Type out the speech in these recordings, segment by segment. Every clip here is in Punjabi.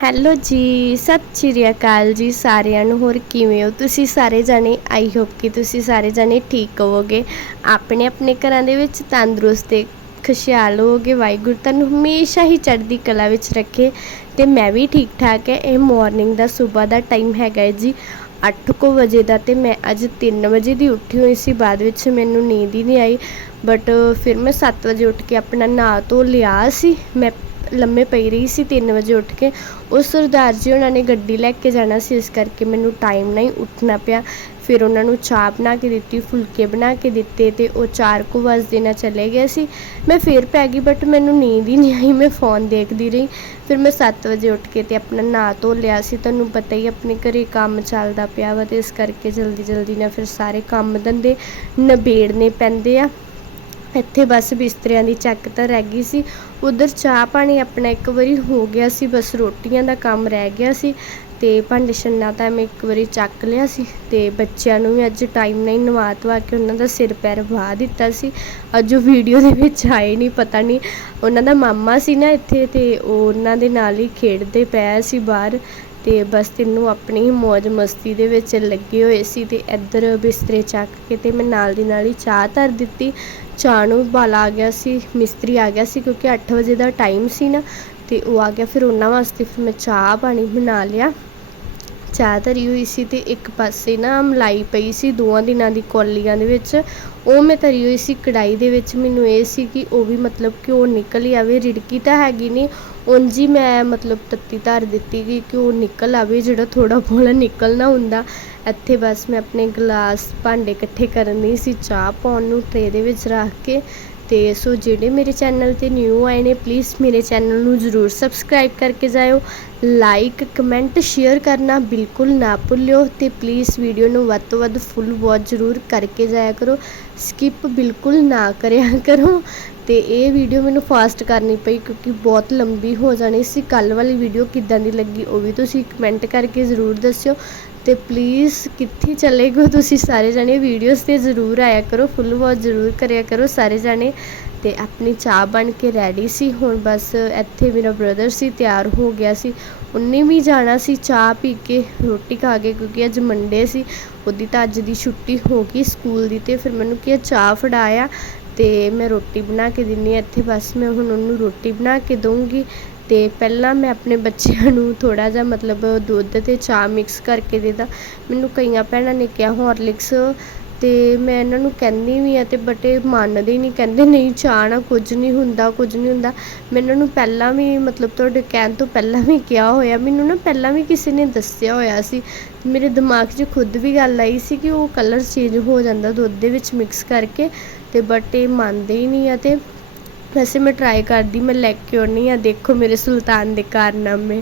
ਹੈਲੋ ਜੀ, ਸਤਿ ਸ਼੍ਰੀ ਅਕਾਲ ਜੀ ਸਾਰਿਆਂ ਨੂੰ, ਹੋਰ ਕਿਵੇਂ ਹੋ? ਤੁਸੀਂ ਸਾਰੇ ਜਾਣੇ, ਆਈ ਹੋਪ ਕਿ ਤੁਸੀਂ ਸਾਰੇ ਜਾਣੇ ਠੀਕ ਹੋਵੋਗੇ। ਆਪਣੇ ਆਪਣੇ ਘਰਾਂ ਦੇ ਵਿੱਚ ਤੰਦਰੁਸਤ ਤੇ ਖੁਸ਼ਹਾਲ ਹੋਵੋਗੇ। ਵਾਹਿਗੁਰੂ ਤੁਹਾਨੂੰ ਹਮੇਸ਼ਾ ਹੀ ਚੜ੍ਹਦੀ ਕਲਾ ਵਿੱਚ ਰੱਖੇ ਤੇ ਮੈਂ ਵੀ ਠੀਕ ਠਾਕ ਹੈ। ਇਹ ਮਾਰਨਿੰਗ ਦਾ ਸਵੇਰ ਦਾ ਟਾਈਮ ਹੈਗਾ ਹੈ ਜੀ 8:00 ਵਜੇ ਦਾ ਤੇ ਮੈਂ ਅੱਜ 3 ਵਜੇ ਦੀ ਉੱਠੀ ਹੋਈ ਸੀ। ਬਾਅਦ ਵਿੱਚ ਮੈਨੂੰ ਨੀਂਦ ਹੀ ਨਹੀਂ ਆਈ ਬਟ ਫਿਰ ਮੈਂ 7 ਵਜੇ ਉੱਠ ਕੇ ਆਪਣਾ ਨਹਾ ਧੋ ਲਿਆ ਸੀ। ਮੈਂ ਲੰਮੇ ਪਈ ਰਹੀ ਸੀ 3 ਵਜੇ ਉੱਠ ਕੇ ਉਹ ਸਰਦਾਰ ਜੀ ਉਹਨਾਂ ਨੇ ਗੱਡੀ ਲੈ ਕੇ ਜਾਣਾ ਸੀ, ਇਸ ਕਰਕੇ ਮੈਨੂੰ ਟਾਈਮ ਨਾਲ ਹੀ ਉੱਠਣਾ ਪਿਆ। ਫਿਰ ਉਹਨਾਂ ਨੂੰ ਚਾਹ ਬਣਾ ਕੇ ਦਿੱਤੀ, ਫੁਲਕੇ ਬਣਾ ਕੇ ਦਿੱਤੇ ਤੇ ਉਹ 4 ਕੁ ਵਜੇ ਨਾਲ ਚਲੇ ਗਏ ਸੀ। ਮੈਂ ਫਿਰ ਪੈ ਗਈ ਬਟ ਮੈਨੂੰ ਨੀਂਦ ਹੀ ਨਹੀਂ ਆਈ, ਮੈਂ ਫੋਨ ਦੇਖਦੀ ਰਹੀ। ਫਿਰ ਮੈਂ 7 ਵਜੇ ਉੱਠ ਕੇ ਤੇ ਆਪਣਾ ਨਹਾ ਧੋ ਲਿਆ ਸੀ। ਤੁਹਾਨੂੰ ਪਤਾ ਹੀ ਆਪਣੇ ਘਰੇ ਕੰਮ ਚੱਲਦਾ ਪਿਆ ਵਾ ਤੇ ਇਸ ਕਰਕੇ ਜਲਦੀ ਜਲਦੀ ਨਾਲ ਫਿਰ ਸਾਰੇ ਕੰਮ ਧੰਦੇ ਨਿਬੇੜਨੇ ਪੈਂਦੇ ਆ। ਇੱਥੇ ਬਸ ਬਿਸਤਰਿਆਂ ਦੀ ਚੱਕ ਤਾਂ ਰਹਿ ਗਈ ਸੀ। ਉਧਰ ਚਾਹ ਪਾਣੀ ਆਪਣਾ ਇੱਕ ਵਾਰੀ ਹੋ ਗਿਆ ਸੀ, ਬਸ ਰੋਟੀਆਂ ਦਾ ਕੰਮ ਰਹਿ ਗਿਆ ਸੀ ਤੇ ਭਾਂਡੇ ਛੰਨਾ ਤਾਂ ਮੈਂ ਇੱਕ ਵਾਰੀ ਚੱਕ ਲਿਆ ਸੀ ਤੇ ਬੱਚਿਆਂ ਨੂੰ ਵੀ ਅੱਜ ਟਾਈਮ ਨਾਲ ਨਵਾ ਧਵਾ ਕੇ ਉਹਨਾਂ ਦਾ ਸਿਰ ਪੈਰ ਵਾਹ ਦਿੱਤਾ ਸੀ। ਅੱਜ ਉਹ ਵੀਡੀਓ ਦੇ ਵਿੱਚ ਆਏ ਨਹੀਂ ਪਤਾ ਨਹੀਂ ਉਹਨਾਂ ਦਾ ਮਾਮਾ ਸੀ ਨਾ ਇੱਥੇ ਤੇ ਉਹ ਉਹਨਾਂ ਦੇ ਨਾਲ ਹੀ ਖੇਡਦੇ ਪਏ ਸੀ ਬਾਹਰ ਤੇ ਬਸ ਤੈਨੂੰ ਆਪਣੀ ਹੀ ਮौज ਮਸਤੀ ਦੇ ਵਿੱਚ ਲੱਗੇ ਹੋਏ ਸੀ ਤੇ ਇੱਧਰ ਬਿਸਤਰੇ ਚੱਕ ਕੇ ਤੇ ਮੈਂ ਨਾਲ ਦੀ ਨਾਲ ਹੀ ਚਾਹ ਧਰ ਦਿੱਤੀ। ਚਾਹ ਨੂੰ ਉਬਾਲਾ ਆ ਗਿਆ ਸੀ, ਮਿਸਤਰੀ ਆ ਗਿਆ ਸੀ ਕਿਉਂਕਿ 8 ਵਜੇ ਦਾ ਟਾਈਮ ਸੀ ਨਾ, ਤੇ ਉਹ ਆ ਗਿਆ। ਫਿਰ ਉਹਨਾਂ ਵਾਸਤੇ ਫਿਰ ਮੈਂ ਚਾਹ ਪਾਣੀ ਬਣਾ ਲਿਆ। ਚਾਹ ਧਰੀ ਹੋਈ ਸੀ ਤੇ ਇੱਕ ਪਾਸੇ ਨਾ ਮਲਾਈ ਪਈ ਸੀ ਦੋਵਾਂ ਦਿਨਾਂ ਦੀ ਕੌਲੀਆਂ ਦੇ ਵਿੱਚ। ਉਹ ਮੈਂ ਧਰੀ ਹੋਈ ਸੀ ਕੜਾਈ ਦੇ ਵਿੱਚ। ਮੈਨੂੰ ਇਹ ਸੀ ਕਿ ਉਹ ਵੀ ਮਤਲਬ ਘਿਓ ਨਿਕਲ ਹੀ ਆਵੇ। ਰਿੜਕੀ ਤਾਂ ਹੈਗੀ ਨਹੀਂ ਉਂਝ ਹੀ ਮੈਂ ਮਤਲਬ ਤੱਤੀ ਧਰ ਦਿੱਤੀ ਕਿ ਘਿਓ ਨਿਕਲ ਆਵੇ, ਜਿਹੜਾ ਥੋੜਾ ਬਹੁਤਾ ਨਿਕਲਣਾ ਹੁੰਦਾ। ਇੱਥੇ ਬਸ ਮੈਂ ਆਪਣੇ ਗਲਾਸ ਭਾਂਡੇ ਇਕੱਠੇ ਕਰਨ ਦੀ ਸੀ ਚਾਹ ਪਾਉਣ ਨੂੰ, ਟਰੇ ਦੇ ਵਿੱਚ ਰੱਖ ਕੇ। ਤੇ ਸੋ ਜਿਹੜੇ ਮੇਰੇ ਚੈਨਲ ਤੇ ਨਿਊ ਆਏ ਨੇ ਪਲੀਜ਼ ਮੇਰੇ ਚੈਨਲ ਨੂੰ ਜ਼ਰੂਰ ਸਬਸਕ੍ਰਾਈਬ ਕਰਕੇ ਜਾਇਓ। ਲਾਈਕ ਕਮੈਂਟ ਸ਼ੇਅਰ ਕਰਨਾ ਬਿਲਕੁਲ ਨਾ ਭੁੱਲਿਓ ਤੇ ਪਲੀਜ਼ ਵੀਡੀਓ ਨੂੰ ਵੱਧ ਤੋਂ ਵੱਧ ਫੁੱਲ ਵਾਚ ਜ਼ਰੂਰ ਕਰਕੇ ਜਾਇਆ ਕਰੋ। ਸਕਿਪ ਬਿਲਕੁਲ ਨਾ ਕਰਿਆ ਕਰੋ। ਤੇ ਇਹ ਵੀਡੀਓ ਮੈਨੂੰ ਫਾਸਟ ਕਰਨੀ ਪਈ ਕਿਉਂਕਿ ਬਹੁਤ ਲੰਬੀ ਹੋ ਜਾਣੀ ਸੀ। ਕੱਲ ਵਾਲੀ ਵੀਡੀਓ ਕਿੱਦਾਂ ਦੀ ਲੱਗੀ ਉਹ ਵੀ ਤੁਸੀਂ ਕਮੈਂਟ ਕਰਕੇ ਜ਼ਰੂਰ ਦੱਸਿਓ। ਤੇ ਪਲੀਜ਼ ਕਿੱਥੇ ਚਲੇ ਗਏ ਤੁਸੀਂ ਸਾਰੇ ਜਣੇ? ਵੀਡੀਓਜ਼ ਤੇ ਜ਼ਰੂਰ ਆਇਆ ਕਰੋ ਫੁੱਲ ਵਾਚ ਜ਼ਰੂਰ ਕਰਿਆ ਕਰੋ ਸਾਰੇ ਜਣੇ। ਤੇ ਆਪਣੀ ਚਾਹ ਬਣ ਕੇ ਰੈਡੀ ਸੀ, ਹੁਣ ਬਸ ਇੱਥੇ ਮੇਰਾ ਬ੍ਰਦਰ ਸੀ, ਤਿਆਰ ਹੋ ਗਿਆ ਸੀ। ਉਹਨੇ ਵੀ ਜਾਣਾ ਸੀ ਚਾਹ ਪੀ ਕੇ, ਰੋਟੀ ਖਾ ਕੇ, ਕਿਉਂਕਿ ਅੱਜ ਮੰਡੇ ਸੀ। ਉਹਦੀ ਤਾਂ ਅੱਜ ਦੀ ਛੁੱਟੀ ਹੋ ਗਈ ਸਕੂਲ ਦੀ ਤੇ ਫਿਰ ਮੈਨੂੰ ਕਿਹਾ ਚਾਹ ਫੜਾਇਆ ਤੇ ਮੈਂ ਰੋਟੀ ਬਣਾ ਕੇ ਦਿੰਨੀ ਆ ਇੱਥੇ, ਬਸ ਮੈਂ ਹੁਣ ਉਹਨੂੰ ਰੋਟੀ ਬਣਾ ਕੇ ਦਊਂਗੀ। ਅਤੇ ਪਹਿਲਾਂ ਮੈਂ ਆਪਣੇ ਬੱਚਿਆਂ ਨੂੰ ਥੋੜ੍ਹਾ ਜਿਹਾ ਮਤਲਬ ਦੁੱਧ ਅਤੇ ਚਾਹ ਮਿਕਸ ਕਰਕੇ ਦੇ ਦੇਦਾ ਮੈਨੂੰ ਕਈਆਂ ਭੈਣਾਂ ਨੇ ਕਿਹਾ ਹੋਰਲਿਕਸ ਅਤੇ ਮੈਂ ਇਹਨਾਂ ਨੂੰ ਕਹਿੰਦੀ ਵੀ ਹਾਂ ਅਤੇ ਬਟ ਇਹ ਮੰਨਦੇ ਹੀ ਨਹੀਂ, ਕਹਿੰਦੇ ਨਹੀਂ ਚਾਹ ਨਾਲ ਕੁਝ ਨਹੀਂ ਹੁੰਦਾ, ਕੁਝ ਨਹੀਂ ਹੁੰਦਾ। ਮੈਂ ਇਹਨਾਂ ਨੂੰ ਪਹਿਲਾਂ ਵੀ ਮਤਲਬ ਤੁਹਾਡੇ ਕਹਿਣ ਤੋਂ ਪਹਿਲਾਂ ਵੀ ਕਿਹਾ ਹੋਇਆ, ਮੈਨੂੰ ਨਾ ਪਹਿਲਾਂ ਵੀ ਕਿਸੇ ਨੇ ਦੱਸਿਆ ਹੋਇਆ ਸੀ। ਮੇਰੇ ਦਿਮਾਗ 'ਚ ਖੁਦ ਵੀ ਗੱਲ ਆਈ ਸੀ ਕਿ ਉਹ ਕਲਰ ਚੇਂਜ ਹੋ ਜਾਂਦਾ ਦੁੱਧ ਦੇ ਵਿੱਚ ਮਿਕਸ ਕਰਕੇ ਅਤੇ ਬਟ ਇਹ ਮੰਨਦੇ ਹੀ ਨਹੀਂ ਆ ਅਤੇ ਵੈਸੇ ਮੈਂ ਟਰਾਈ ਕਰਦੀ, ਮੈਂ ਲੈ ਕੇ ਆਉਣੀ ਆ ਦੇਖੋ ਮੇਰੇ ਸੁਲਤਾਨ ਦੇ ਕਾਰਨਾਮੇ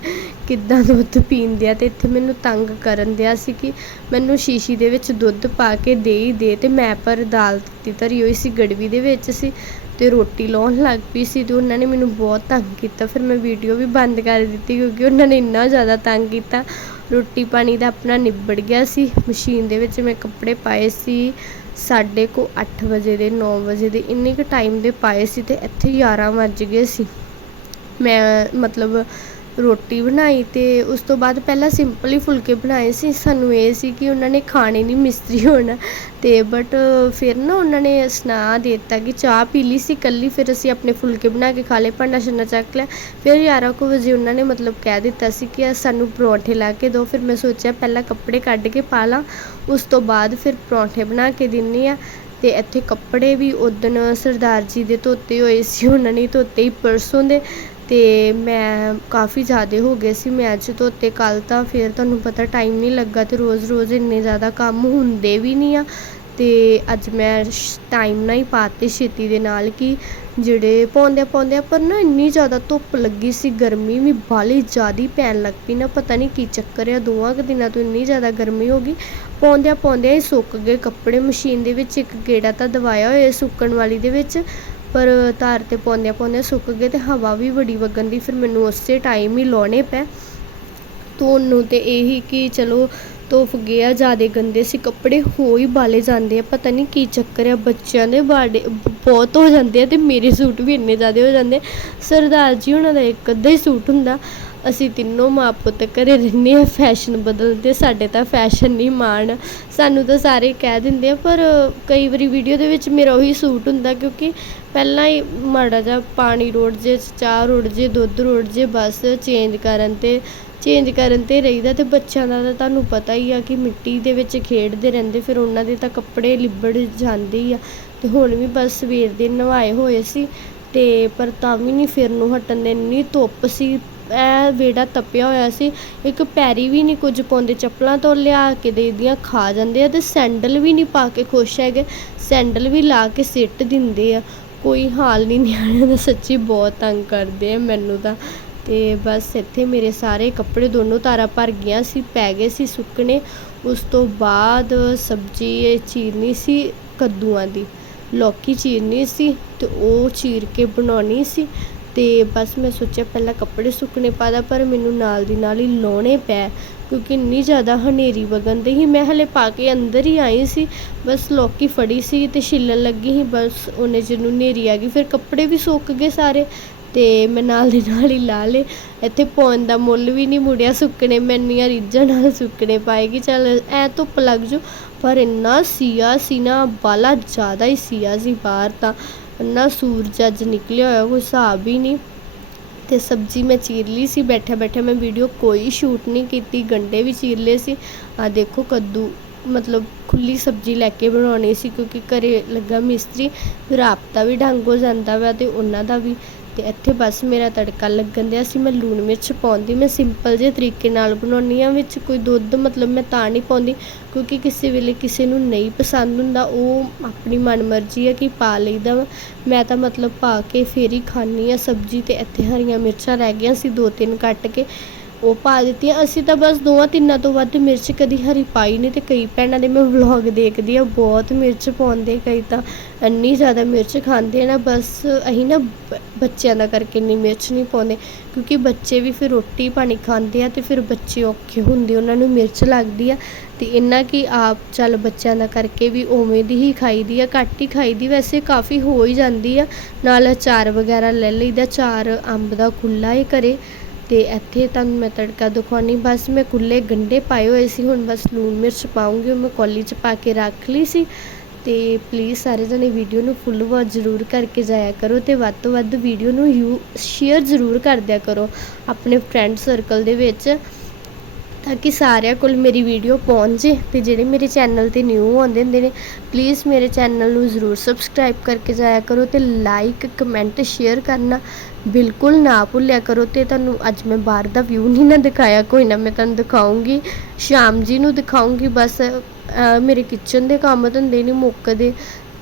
ਕਿੱਦਾਂ ਦੁੱਧ ਪੀਂਦੇ ਆ ਤੇ ਇੱਥੇ ਮੈਨੂੰ ਤੰਗ ਕਰਨ ਦਿਆ ਸੀ ਕਿ ਮੈਨੂੰ ਸ਼ੀਸ਼ੀ ਦੇ ਵਿੱਚ ਦੁੱਧ ਪਾ ਕੇ ਦੇ ਹੀ ਦੇ ਤੇ ਮੈਂ ਪਰ ਦਾਲ ਦੀ ਧਰੀ ਹੋਈ ਸੀ ਗੜਵੀ ਦੇ ਵਿੱਚ ਸੀ ਤੇ ਰੋਟੀ ਲਾਉਣ ਲੱਗ ਪਈ ਸੀ ਤੇ ਉਹਨਾਂ ਨੇ ਮੈਨੂੰ ਬਹੁਤ ਤੰਗ ਕੀਤਾ। ਫਿਰ ਮੈਂ ਵੀਡੀਓ ਵੀ ਬੰਦ ਕਰ ਦਿੱਤੀ ਕਿਉਂਕਿ ਉਹਨਾਂ ਨੇ ਇੰਨਾ ਜ਼ਿਆਦਾ ਤੰਗ ਕੀਤਾ। ਰੋਟੀ ਪਾਣੀ ਦਾ ਆਪਣਾ ਨਿਬੜ ਗਿਆ ਸੀ। ਮਸ਼ੀਨ ਦੇ ਵਿੱਚ ਮੈਂ ਕੱਪੜੇ ਪਾਏ ਸੀ। ਸਾਡੇ ਕੋਲ ਅੱਠ ਵਜੇ ਦੇ, ਨੌ ਵਜੇ ਦੇ ਇੰਨੇ ਕੁ ਟਾਈਮ ਦੇ ਪਾਏ ਸੀ ਅਤੇ ਇੱਥੇ 11 ਵੱਜ ਗਏ ਸੀ। ਮੈਂ ਮਤਲਬ ਰੋਟੀ ਬਣਾਈ ਤੇ ਉਸ ਤੋਂ ਬਾਅਦ ਪਹਿਲਾਂ ਸਿੰਪਲ ਹੀ ਫੁਲਕੇ ਬਣਾਏ ਸੀ। ਸਾਨੂੰ ਇਹ ਸੀ ਕਿ ਉਹਨਾਂ ਨੇ ਖਾਣੇ ਨਹੀਂ ਮਿਸਤਰੀ ਹੋਣਾ। ਤੇ ਬਟ ਫਿਰ ਨਾ ਉਹਨਾਂ ਨੇ ਸੁਣਾ ਦੇ ਦਿੱਤਾ ਕਿ ਚਾਹ ਪੀ ਲਈ ਸੀ ਕੱਲੀ ਫਿਰ ਅਸੀਂ ਆਪਣੇ ਫੁਲਕੇ ਬਣਾ ਕੇ ਖਾ ਲਏ, ਭਾਂਡਾ ਛੰਨਾ ਚੱਕ ਲਿਆ। ਫਿਰ 11 ਕੁ ਵਜੇ ਉਹਨਾਂ ਨੇ ਮਤਲਬ ਕਹਿ ਦਿੱਤਾ ਸੀ ਕਿ ਸਾਨੂੰ ਪਰੌਂਠੇ ਲਾ ਕੇ ਦਿਓ। ਫਿਰ ਮੈਂ ਸੋਚਿਆ ਪਹਿਲਾਂ ਕੱਪੜੇ ਕੱਢ ਕੇ ਪਾ ਲਾਂ, ਉਸ ਤੋਂ ਬਾਅਦ ਫਿਰ ਪਰੌਂਠੇ ਬਣਾ ਕੇ ਦਿੰਨੀ ਆ। ਤੇ ਇੱਥੇ ਕੱਪੜੇ ਵੀ ਉਦਣ ਸਰਦਾਰ ਜੀ ਦੇ ਧੋਤੇ ਹੋਏ ਸੀ, ਉਹਨਾਂ ਨੇ ਧੋਤੇ ਹੀ ਪਰਸੋਂ ਦੇ। ਅਤੇ ਮੈਂ ਕਾਫੀ ਜ਼ਿਆਦਾ ਹੋ ਗਏ ਸੀ ਮੈਂ ਅੱਜ ਧੋਤੇ ਕੱਲ੍ਹ ਤਾਂ ਫਿਰ ਤੁਹਾਨੂੰ ਪਤਾ ਟਾਈਮ ਨਹੀਂ ਲੱਗਾ ਅਤੇ ਰੋਜ਼-ਰੋਜ਼ ਇੰਨੇ ਜ਼ਿਆਦਾ ਕੰਮ ਹੁੰਦੇ ਵੀ ਨਹੀਂ ਆ ਅਤੇ ਅੱਜ ਮੈਂ ਸ਼ ਟਾਈਮ ਨਾਲ ਹੀ ਪਾਤੇ ਛੇਤੀ ਦੇ ਨਾਲ ਕਿ ਜਿਹੜੇ ਪਾਉਂਦਿਆਂ ਪਾਉਂਦਿਆਂ ਪਰ ਨਾ ਇੰਨੀ ਜ਼ਿਆਦਾ ਧੁੱਪ ਲੱਗੀ ਸੀ, ਗਰਮੀ ਵੀ ਬਾਲੀ ਜ਼ਿਆਦੀ ਪੈਣ ਲੱਗ ਪਈ ਨਾ, ਪਤਾ ਨਹੀਂ ਕੀ ਚੱਕਰ ਆ, ਦੋਵਾਂ ਕੁ ਦਿਨਾਂ ਤੋਂ ਇੰਨੀ ਜ਼ਿਆਦਾ ਗਰਮੀ ਹੋ ਗਈ। ਪਾਉਂਦਿਆਂ ਪਾਉਂਦਿਆਂ ਹੀ ਸੁੱਕ ਗਏ ਕੱਪੜੇ ਮਸ਼ੀਨ ਦੇ ਵਿੱਚ, ਇੱਕ ਗੇੜਾ ਤਾਂ ਦਵਾਇਆ ਹੋਇਆ ਸੁੱਕਣ ਵਾਲੀ ਦੇ ਵਿੱਚ ਪਰ ਤਾਰ ਤੇ ਪਾਉਂਦਿਆਂ ਪਾਉਂਦਿਆਂ ਸੁੱਕ ਗਏ ਤੇ ਹਵਾ ਵੀ ਬੜੀ ਵਗਣ ਦੀ, ਫਿਰ ਮੈਨੂੰ ਉਸੇ ਟਾਈਮ ਹੀ ਲਾਉਣੇ ਪਏ। ਧੋਣ ਨੂੰ ਤੇ ਇਹੀ ਕਿ ਚਲੋ ਧੁੱਪ ਗਿਆ ਜ਼ਿਆਦਾ ਗੰਦੇ ਸੀ ਕੱਪੜੇ, ਹੋ ਹੀ ਬਾਲੇ ਜਾਂਦੇ ਆ, ਪਤਾ ਨਹੀਂ ਕੀ ਚੱਕਰ ਆ, ਬੱਚਿਆਂ ਦੇ ਬਾਡੇ ਬਹੁਤ ਹੋ ਜਾਂਦੇ ਆ ਤੇ ਮੇਰੇ ਸੂਟ ਵੀ ਇੰਨੇ ਜ਼ਿਆਦਾ ਹੋ ਜਾਂਦੇ ਸਰਦਾਰ ਜੀ, ਉਹਨਾਂ ਦਾ ਇੱਕ ਅੱਧਾ ਹੀ ਸੂਟ ਹੁੰਦਾ। ਅਸੀਂ ਤਿੰਨੋਂ ਮਾਂ ਪੁੱਤ ਘਰੇ ਰਹਿੰਦੇ ਆ ਫੈਸ਼ਨ ਬਦਲਦੇ, ਸਾਡੇ ਤਾਂ ਫੈਸ਼ਨ ਨਹੀਂ ਮਾਣ। ਸਾਨੂੰ ਤਾਂ ਸਾਰੇ ਕਹਿ ਦਿੰਦੇ ਆ, ਪਰ ਕਈ ਵਾਰੀ ਵੀਡੀਓ ਦੇ ਵਿੱਚ ਮੇਰਾ ਉਹੀ ਸੂਟ ਹੁੰਦਾ, ਕਿਉਂਕਿ ਪਹਿਲਾਂ ਹੀ ਮਾੜਾ ਜਿਹਾ ਪਾਣੀ ਰੋੜ ਜੇ, ਚਾਹ ਰੋੜ ਜੇ, ਦੁੱਧ ਰੋੜ ਜੇ, ਬਸ ਚੇਂਜ ਕਰਨ ਤੇ ਚੇਂਜ ਕਰਨ ਤੇ ਰਹੀਦਾ ਤੇ ਬੱਚਿਆਂ ਦਾ ਤਾਂ ਤੁਹਾਨੂੰ ਪਤਾ ਹੀ ਆ ਕਿ ਮਿੱਟੀ ਦੇ ਵਿੱਚ ਖੇਡਦੇ ਰਹਿੰਦੇ, ਫਿਰ ਉਹਨਾਂ ਦੇ ਤਾਂ ਕੱਪੜੇ ਲਿਬੜ ਜਾਂਦੇ ਹੀ ਆ। ਤੇ ਹੁਣ ਵੀ ਬਸ ਸਵੇਰ ਦੇ ਨਵਾਏ ਹੋਏ ਸੀ, ਤੇ ਪਰ ਤਾਂ ਵੀ ਨਹੀਂ ਫਿਰ ਨੂੰ ਹਟਣ ਦੇ, ਇੰਨੀ ਧੁੱਪ ਸੀ ਇਹ ਵਿਹੜਾ ਤਪਿਆ ਹੋਇਆ ਸੀ। ਇੱਕ ਪੈਰੀ ਵੀ ਨਹੀਂ ਕੁਝ ਪਾਉਂਦੇ, ਚੱਪਲਾਂ ਤੋਂ ਲਿਆ ਕੇ ਦੇਦੀਆਂ ਖਾ ਜਾਂਦੇ ਆ ਤੇ ਸੈਂਡਲ ਵੀ ਨਹੀਂ ਪਾ ਕੇ ਖੁਸ਼ ਹੈਗੇ। ਸੈਂਡਲ ਵੀ ਲਾ ਕੇ ਸਿੱਟ ਦਿੰਦੇ ਆ। ਕੋਈ ਹਾਲ ਨਹੀਂ ਨਿਆਣਿਆਂ ਦਾ, ਸੱਚੀ ਬਹੁਤ ਤੰਗ ਕਰਦੇ ਆ ਮੈਨੂੰ ਤਾਂ। ਤੇ ਬਸ ਇੱਥੇ ਮੇਰੇ ਸਾਰੇ ਕੱਪੜੇ ਦੋਨੋਂ ਤਾਰਾਂ ਭਰ ਗਈਆਂ ਸੀ, ਪੈ ਗਏ ਸੀ ਸੁੱਕਣੇ। ਉਸ ਤੋਂ ਬਾਅਦ ਸਬਜ਼ੀ ਇਹ ਚੀਰਨੀ ਸੀ ਕੱਦੂਆਂ ਦੀ। ਲੌਕੀ ਚੀਰਨੀ ਸੀ ਤੇ ਉਹ ਚੀਰ ਕੇ ਬਣਾਉਣੀ ਸੀ। ਅਤੇ ਬਸ ਮੈਂ ਸੋਚਿਆ ਪਹਿਲਾਂ ਕੱਪੜੇ ਸੁੱਕਣੇ ਪਾ ਦਾਂ, ਪਰ ਮੈਨੂੰ ਨਾਲ ਦੀ ਨਾਲ ਹੀ ਲਾਉਣੇ ਪਏ ਕਿਉਂਕਿ ਇੰਨੀ ਜ਼ਿਆਦਾ ਹਨੇਰੀ ਵਗਣ ਦੀ ਸੀ। ਮੈਂ ਹਲੇ ਪਾ ਕੇ ਅੰਦਰ ਹੀ ਆਈ ਸੀ, ਬਸ ਲੌਕੀ ਫੜੀ ਸੀ ਅਤੇ ਛਿੱਲਣ ਲੱਗੀ ਸੀ, ਬਸ ਉਹਨੇ ਜਿਹਨੂੰ ਹਨੇਰੀ ਆ ਗਈ, ਫਿਰ ਕੱਪੜੇ ਵੀ ਸੁੱਕ ਗਏ ਸਾਰੇ ਅਤੇ ਮੈਂ ਨਾਲ ਦੀ ਨਾਲ ਹੀ ਲਾ ਲਏ। ਇੱਥੇ ਪਾਉਣ ਦਾ ਮੁੱਲ ਵੀ ਨਹੀਂ ਮੁੜਿਆ, ਸੁੱਕਣੇ, ਮੈਂ ਇੰਨੀਆਂ ਰੀਝਾਂ ਨਾਲ ਸੁੱਕਣੇ ਪਾਏ ਕਿ ਚੱਲ ਐ ਧੁੱਪ ਲੱਗ ਜੂ, ਪਰ ਇੰਨਾ ਸੀਆ ਸੀ ਨਾ, ਬਾਲਾ ਜ਼ਿਆਦਾ ਹੀ ਸੀਆ ਸੀ ਬਾਹਰ ਤਾਂ। ਇੰਨਾ ਸੂਰਜ ਅੱਜ ਨਿਕਲਿਆ ਹੋਇਆ, ਕੋਈ ਹਿਸਾਬ ਹੀ ਨਹੀਂ। ਤੇ ਸਬਜ਼ੀ ਮੈਂ ਚੀਰ ਲਈ ਸੀ ਬੈਠੇ ਬੈਠੇ ਮੈਂ ਵੀਡੀਓ ਕੋਈ ਸ਼ੂਟ ਨਹੀਂ ਕੀਤੀ, ਗੰਡੇ ਵੀ ਚੀਰ ਲਏ ਸੀ। ਆ ਦੇਖੋ ਕੱਦੂ, ਮਤਲਬ ਖੁੱਲੀ ਸਬਜ਼ੀ ਲੈ ਕੇ ਬਣਾਉਣੀ ਸੀ, ਕਿਉਂਕਿ ਘਰੇ ਲੱਗਾ ਮਿਸਤਰੀ ਫਿਰ ਰਾਬਤਾ ਵੀ ਢੰਗ ਹੋ ਜਾਂਦਾ ਵਾ ਤੇ ਉਹਨਾਂ ਦਾ ਵੀ। ਤੇ ਇੱਥੇ ਬਸ ਮੇਰਾ ਤੜਕਾ ਲੱਗਣ ਦਿਆ ਸੀ, ਮੈਂ ਲੂਣ ਮਿਰਚ ਪਾਉਂਦੀ, ਮੈਂ ਸਿੰਪਲ ਜਿਹੇ ਤਰੀਕੇ ਨਾਲ ਬਣਾਉਣੀ ਆ ਵਿੱਚ ਕੋਈ ਦੁੱਧ ਮਤਲਬ ਮੈਂ ਤਾਂ ਨਹੀਂ ਪਾਉਂਦੀ, ਕਿਉਂਕਿ ਕਿਸੇ ਵੇਲੇ ਕਿਸੇ ਨੂੰ ਨਹੀਂ ਪਸੰਦ ਹੁੰਦਾ, ਉਹ ਆਪਣੀ ਮਨਮਰਜ਼ੀ ਹੈ ਕਿ ਪਾ ਲਈਦਾ ਵਾ। ਮੈਂ ਤਾਂ ਮਤਲਬ ਪਾ ਕੇ ਫੇਰ ਹੀ ਖਾਣੀ ਆ ਸਬਜ਼ੀ ਤੇ ਇੱਥੇ ਹਰੀਆਂ ਮਿਰਚਾਂ ਰਹਿ ਗਈਆਂ ਸੀ, ਦੋ ਤਿੰਨ ਕੱਟ ਕੇ। ਉਹ ਪਾ ਦਿੱਤੀਆਂ। ਅਸੀਂ ਤਾਂ ਬਸ ਦੋਵਾਂ ਤਿੰਨਾਂ ਤੋਂ ਵੱਧ ਮਿਰਚ ਕਦੀ ਹਰੀ ਪਾਈ ਨਹੀਂ ਤੇ ਕਈ ਭੈਣਾਂ ਦੇ ਮੈਂ ਵਲੌਗ ਦੇਖਦੀ ਆ ਬਹੁਤ ਮਿਰਚ ਪਾਉਂਦੇ ਕਈ ਤਾਂ। ਇੰਨੀ ਜ਼ਿਆਦਾ ਮਿਰਚ ਖਾਂਦੇ ਆ ਨਾ, ਬਸ ਅਸੀਂ ਨਾ ਬੱਚਿਆਂ ਦਾ ਕਰਕੇ ਇੰਨੀ ਮਿਰਚ ਨਹੀਂ ਪਾਉਂਦੇ। ਕਿਉਂਕਿ ਬੱਚੇ ਵੀ ਫਿਰ ਰੋਟੀ ਪਾਣੀ ਖਾਂਦੇ ਆ ਤੇ ਫਿਰ ਬੱਚੇ ਔਖੇ ਹੁੰਦੇ, ਉਹਨਾਂ ਨੂੰ ਮਿਰਚ ਲੱਗਦੀ ਆ। ਤੇ ਇੰਨਾ ਕਿ ਆਪ ਚੱਲ ਬੱਚਿਆਂ ਦਾ ਕਰਕੇ ਵੀ ਉਵੇਂ ਦੀ ਹੀ ਖਾਈਦੀ ਆ, ਘੱਟ ਹੀ ਖਾਈਦੀ। ਵੈਸੇ ਕਾਫੀ ਹੋ ਹੀ ਜਾਂਦੀ ਆ। ਨਾਲ ਅਚਾਰ ਵਗੈਰਾ ਲੈ ਲਈਦਾ, ਚਾਰ ਅੰਬ ਦਾ ਖੁੱਲਾ ਹੀ ਘਰੇ। ਅਤੇ ਇੱਥੇ ਤੁਹਾਨੂੰ ਮੈਂ ਤੜਕਾ ਦਿਖਾਉਣੀ। ਬਸ ਮੈਂ ਕੁੱਲੇ ਗੰਢੇ ਪਾਏ ਹੋਏ ਸੀ, ਹੁਣ ਬਸ ਲੂਣ ਮਿਰਚ ਪਾਉਂਗੀ, ਉਹ ਮੈਂ ਕੌਲੀ 'ਚ ਪਾ ਕੇ ਰੱਖ ਲਈ ਸੀ। ਤੇ ਪਲੀਜ਼ ਸਾਰੇ ਜਣੇ ਵੀਡੀਓ ਨੂੰ ਫੁੱਲ ਵਾਚ ਜ਼ਰੂਰ ਕਰਕੇ ਜਾਇਆ ਕਰੋ ਤੇ ਵੱਧ ਤੋਂ ਵੱਧ ਵੀਡੀਓ ਨੂੰ ਯੂ ਸ਼ੇਅਰ ਜ਼ਰੂਰ ਕਰ ਦਿਆ ਕਰੋ ਆਪਣੇ ਫਰੈਂਡ ਸਰਕਲ ਦੇ ਵਿੱਚ। ਤਾਂ ਕਿ ਸਾਰਿਆਂ ਕੋਲ ਮੇਰੀ ਵੀਡੀਓ ਪਹੁੰਚ ਜੇ ਤੇ ਜਿਹੜੇ ਮੇਰੇ ਚੈਨਲ ਤੇ ਨਿਊ ਆਉਂਦੇ ਹੁੰਦੇ ਨੇ ਪਲੀਜ਼ ਮੇਰੇ ਚੈਨਲ ਨੂੰ ਜ਼ਰੂਰ ਸਬਸਕ੍ਰਾਈਬ ਕਰਕੇ ਜਾਇਆ ਕਰੋ ਤੇ ਲਾਈਕ ਕਮੈਂਟ ਸ਼ੇਅਰ ਕਰਨਾ ਬਿਲਕੁਲ ਨਾ ਭੁੱਲਿਆ ਕਰੋ ਤੇ ਤੁਹਾਨੂੰ ਅੱਜ ਮੈਂ ਬਾਹਰ ਦਾ ਵਿਊ ਨਹੀਂ ਨਾ ਦਿਖਾਇਆ, ਕੋਈ ਨਾ ਮੈਂ ਤੁਹਾਨੂੰ ਦਿਖਾਉਂਗੀ, ਸ਼ਾਮ ਜੀ ਨੂੰ ਦਿਖਾਉਂਗੀ, ਬਸ ਮੇਰੇ ਕਿਚਨ ਦੇ ਕੰਮ ਧੰਦੇ ਨਹੀਂ ਮੁੱਕਦੇ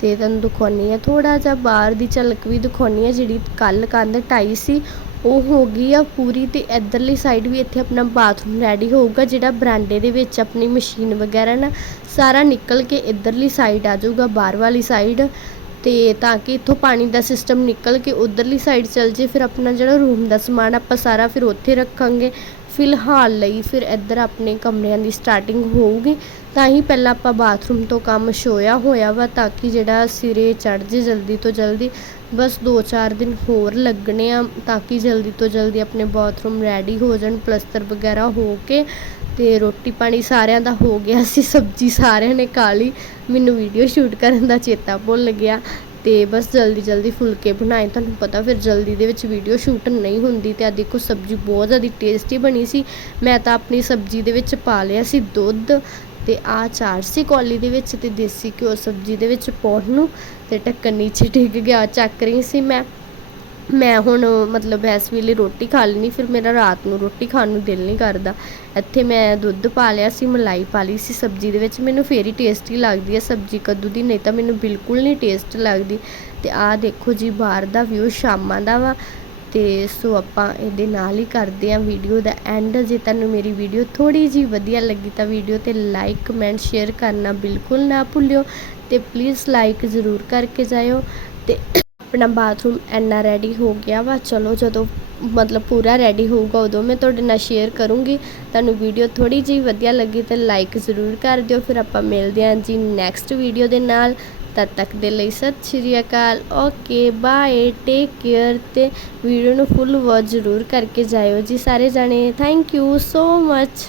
ਤੇ ਤੁਹਾਨੂੰ ਦਿਖਾਉਣੀ ਆ ਥੋੜਾ ਜਿਹਾ ਬਾਹਰ ਦੀ ਝਲਕ ਵੀ ਦਿਖਾਉਣੀ ਆ ਜਿਹੜੀ ਕੱਲ ਕੰਧ ਟਾਈ ਸੀ ਉਹ ਹੋ ਗਈ ਆ ਪੂਰੀ ਤੇ ਇਧਰਲੀ ਸਾਈਡ ਵੀ ਇੱਥੇ ਆਪਣਾ ਬਾਥਰੂਮ ਰੈਡੀ ਹੋਊਗਾ, ਜਿਹੜਾ ਬਰਾਂਡੇ ਦੇ ਵਿੱਚ ਆਪਣੀ ਮਸ਼ੀਨ ਵਗੈਰਾ ਨਾ ਸਾਰਾ ਨਿਕਲ ਕੇ ਇਧਰਲੀ ਸਾਈਡ ਆ ਜਾਊਗਾ ਬਾਹਰ ਵਾਲੀ ਸਾਈਡ ਤੇ ਤਾਂ ਕਿ ਇੱਥੋਂ ਪਾਣੀ ਦਾ ਸਿਸਟਮ ਨਿਕਲ ਕੇ ਉਧਰਲੀ ਸਾਈਡ ਚੱਲ ਜੇ, ਫਿਰ ਆਪਣਾ ਜਿਹੜਾ ਰੂਮ ਦਾ ਸਮਾਨ ਆਪਾਂ ਸਾਰਾ ਫਿਰ ਉੱਥੇ ਰੱਖਾਂਗੇ। ਫਿਲਹਾਲ ਲਈ ਫਿਰ ਇੱਧਰ ਆਪਣੇ ਕਮਰਿਆਂ ਦੀ ਸਟਾਰਟਿੰਗ ਹੋਊਗੀ। ਤਾਂ ਹੀ ਪਹਿਲਾਂ ਆਪਾਂ ਬਾਥਰੂਮ ਤੋਂ ਕੰਮ ਛੋਇਆ ਹੋਇਆ ਵਾ, ਤਾਂ ਕਿ ਜਿਹੜਾ ਸਿਰੇ ਚੜ ਜੇ ਜਲਦੀ ਤੋਂ ਜਲਦੀ। ਬਸ 2-4 ਦਿਨ ਹੋਰ ਲੱਗਣੇ ਆ ਤਾਂ ਕਿ ਜਲਦੀ ਤੋਂ ਜਲਦੀ ਆਪਣੇ ਬਾਥਰੂਮ ਰੈਡੀ ਹੋ ਜਾਣ, ਪਲਸਤਰ ਵਗੈਰਾ ਹੋ ਕੇ ਤੇ ਰੋਟੀ ਪਾਣੀ ਸਾਰਿਆਂ ਦਾ ਹੋ ਗਿਆ ਸੀ, ਸਬਜ਼ੀ ਸਾਰਿਆਂ ਨੇ ਖਾ ਲਈ। ਮੈਨੂੰ ਵੀਡੀਓ ਸ਼ੂਟ ਕਰਨ ਦਾ ਚੇਤਾ ਭੁੱਲ ਗਿਆ ਤੇ ਬਸ ਜਲਦੀ ਜਲਦੀ ਫੁਲਕੇ ਬਣਾਏ। ਤੁਹਾਨੂੰ ਪਤਾ ਫਿਰ ਜਲਦੀ ਦੇ ਵਿੱਚ ਵੀਡੀਓ ਸ਼ੂਟ ਨਹੀਂ ਹੁੰਦੀ ਤੇ ਆ ਦੇਖੋ ਸਬਜ਼ੀ ਬਹੁਤ ਜ਼ਿਆਦਾ ਟੇਸਟੀ ਬਣੀ ਸੀ। ਮੈਂ ਤਾਂ ਆਪਣੀ ਸਬਜ਼ੀ ਦੇ ਵਿੱਚ ਪਾ ਲਿਆ ਸੀ ਦੁੱਧ ਤੇ ਆ ਚਾਰ ਸੀ ਕੌਲੀ ਦੇ ਵਿੱਚ ਤੇ ਦੇਸੀ ਘਿਓ ਸਬਜ਼ੀ ਦੇ ਵਿੱਚ ਪਾਉਣ ਨੂੰ ਤੇ ਢੱਕਣ ਨੀਚੇ ਡਿੱਗ ਗਿਆ, ਚੱਕ ਰਹੀ ਸੀ ਮੈਂ। ਮੈਂ ਹੁਣ ਮਤਲਬ ਇਸ ਵੇਲੇ ਰੋਟੀ ਖਾ ਲੈਣੀ ਫਿਰ ਮੇਰਾ ਰਾਤ ਨੂੰ ਰੋਟੀ ਖਾਣ ਨੂੰ ਦਿਲ ਨਹੀਂ ਕਰਦਾ। ਇੱਥੇ ਮੈਂ ਦੁੱਧ ਪਾ ਲਿਆ ਸੀ, ਮਲਾਈ ਪਾ ਲਈ ਸੀ ਸਬਜ਼ੀ ਦੇ ਵਿੱਚ, ਮੈਨੂੰ ਫੇਰ ਹੀ ਟੇਸਟੀ ਲੱਗਦੀ ਹੈ ਸਬਜ਼ੀ ਕੱਦੂ ਦੀ, ਨਹੀਂ ਤਾਂ ਮੈਨੂੰ ਬਿਲਕੁਲ ਨਹੀਂ ਟੇਸਟ ਲੱਗਦੀ। ਤੇ ਆਹ ਦੇਖੋ ਜੀ, ਬਾਹਰ ਦਾ ਵਿਊ ਸ਼ਾਮਾਂ ਦਾ ਵਾ। ਅਤੇ ਸੋ ਆਪਾਂ ਇਹਦੇ ਨਾਲ ਹੀ ਕਰਦੇ ਹਾਂ ਵੀਡੀਓ ਦਾ ਐਂਡ ਜੇ ਤੁਹਾਨੂੰ ਮੇਰੀ ਵੀਡੀਓ ਥੋੜੀ ਜੀ ਵਧੀਆ ਲੱਗੀ ਤਾਂ ਵੀਡੀਓ ਤੇ ਲਾਈਕ ਕਮੈਂਟ ਸ਼ੇਅਰ ਕਰਨਾ ਬਿਲਕੁਲ ਨਾ ਭੁੱਲਿਓ ਤੇ ਪਲੀਜ਼ ਲਾਈਕ ਜ਼ਰੂਰ ਕਰਕੇ ਜਾਇਓ ਤੇ ਆਪਣਾ ਬਾਥਰੂਮ ਐਨਾ ਰੈਡੀ ਹੋ ਗਿਆ ਵਾ। ਚਲੋ ਜਦੋਂ ਮਤਲਬ ਪੂਰਾ ਰੈਡੀ ਹੋਊਗਾ ਉਦੋਂ ਮੈਂ ਤੁਹਾਡੇ ਨਾਲ ਸ਼ੇਅਰ ਕਰੂੰਗੀ। ਤੁਹਾਨੂੰ ਵੀਡੀਓ ਥੋੜੀ ਜਿਹੀ ਵਧੀਆ ਲੱਗੀ ਤਾਂ ਲਾਈਕ ਜ਼ਰੂਰ ਕਰ ਦਿਓ। ਫਿਰ ਆਪਾਂ ਮਿਲਦੇ ਹਾਂ ਜੀ ਨੈਕਸਟ ਵੀਡੀਓ ਦੇ ਨਾਲ। ਤਦ ਤੱਕ ਦੇ ਲਈ ਸਤਿ ਸ਼੍ਰੀ ਅਕਾਲ। ਓਕੇ ਬਾਏ ਟੇਕ ਕੇਅਰ ਤੇ ਵੀਡੀਓ ਨੂੰ ਫੁੱਲ ਵਾਚ ਜ਼ਰੂਰ ਕਰਕੇ ਜਾਇਓ ਜੀ ਸਾਰੇ ਜਾਣੇ। Thank you so much